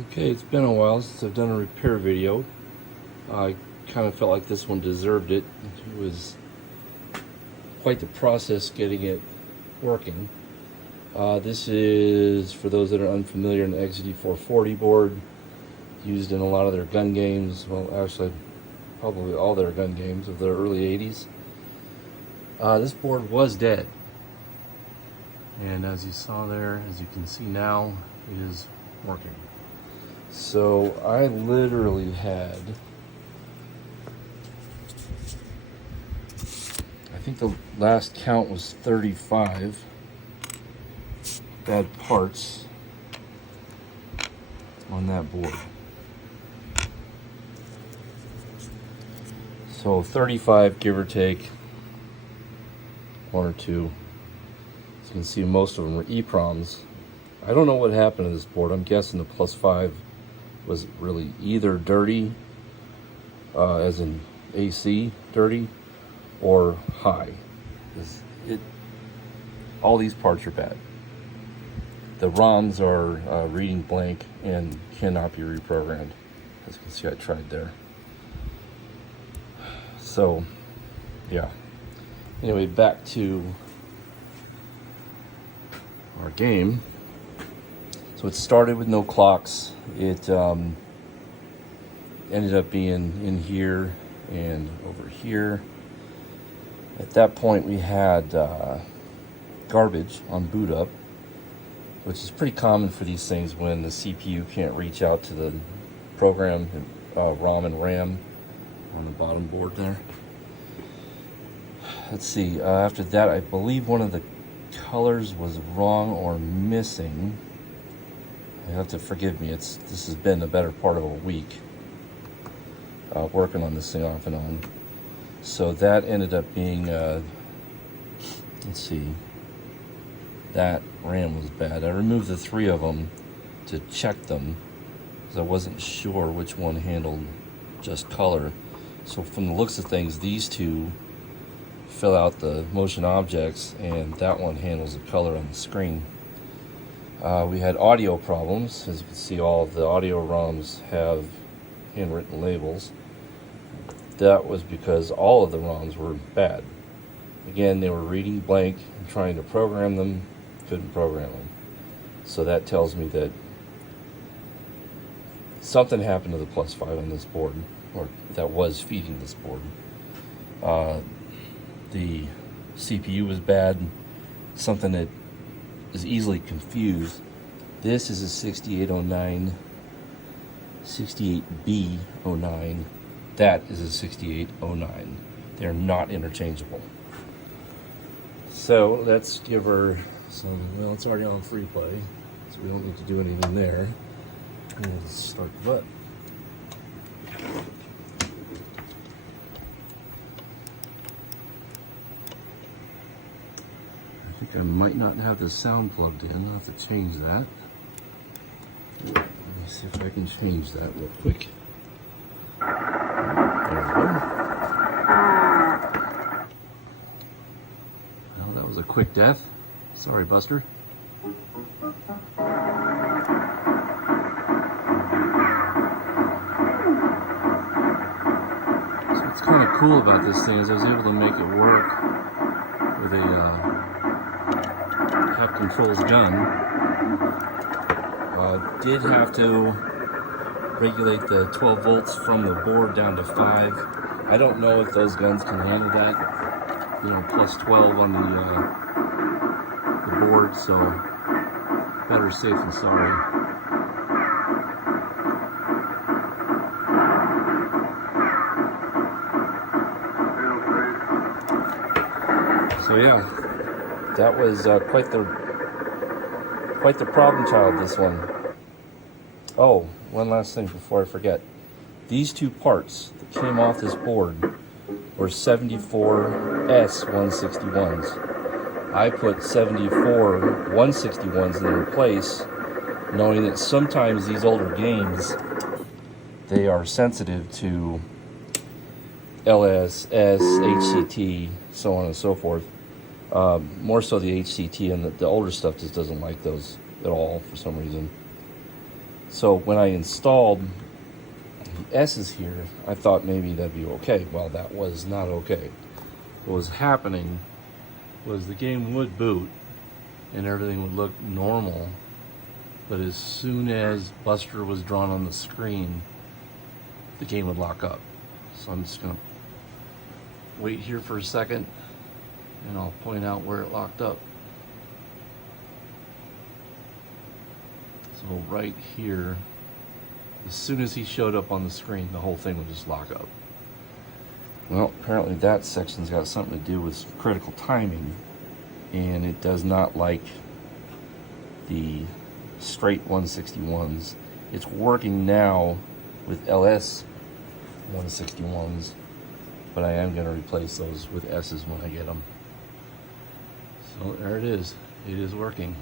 Okay, it's been a while since I've done a repair video. I kind of felt like this one deserved it. It was quite the process getting it working. This is, for those that are unfamiliar, an Exidy 440 board used in a lot of their gun games. Well, actually, probably all their gun games of the early 80s. This board was dead. And as you saw there, as you can see now, it is working. So I literally had, I think the last count was 35 bad parts on that board. So 35, give or take, one or two. As you can see, most of them were EPROMs. I don't know what happened to this board. I'm guessing the +5 was really either dirty, as in AC dirty, or high. All these parts are bad. The ROMs are reading blank and cannot be reprogrammed. As you can see, I tried there. So, yeah. Anyway, back to our game. So it started with no clocks. It ended up being in here and over here. At that point, we had garbage on boot up, which is pretty common for these things when the CPU can't reach out to the program, ROM and RAM on the bottom board there. Let's see, after that, I believe one of the colors was wrong or missing. You have to forgive me, this has been the better part of a week working on this thing off and on. So that ended up being, let's see, that RAM was bad. I removed the 3 of them to check them because I wasn't sure which one handled just color. So from the looks of things, these two fill out the motion objects and that one handles the color on the screen. We had audio problems. As you can see, all of the audio ROMs have handwritten labels. That was because all of the ROMs were bad. Again, they were reading blank and trying to program them, couldn't program them. So that tells me that something happened to the +5 on this board, or that was feeding this board. The CPU was bad, something that is easily confused. This is a 6809, 68B09. That is a 6809. They're not interchangeable. So let's give her some, well, it's already on free play, so we don't need to do anything there. And let's start the butt. I think I might not have the sound plugged in. I'll have to change that. Let me see if I can change that real quick. There we go. Well, that was a quick death. Sorry, Buster. So what's kind of cool about this thing is I was able to make it work with a Cap Controls gun. Did have to regulate the 12 volts from the board down to 5. I don't know if those guns can handle that. You know, +12 on the board, so better safe than sorry. So yeah, that was quite the problem child, this one. Oh, one last thing before I forget. These 2 parts that came off this board were 74S 161s. I put 74 161s in their place, knowing that sometimes these older games, they are sensitive to LSS, HCT, so on and so forth. More so the HCT, and the older stuff just doesn't like those at all for some reason. So when I installed the S's here, I thought maybe that'd be okay. Well, that was not okay. What was happening was the game would boot and everything would look normal, but as soon as Buster was drawn on the screen, the game would lock up. So I'm just gonna wait here for a second and I'll point out where it locked up. So right here, as soon as he showed up on the screen, the whole thing would just lock up. Well, apparently that section's got something to do with critical timing, and it does not like the straight 161s. It's working now with LS 161s, but I am going to replace those with S's when I get them. So there it is. It is working.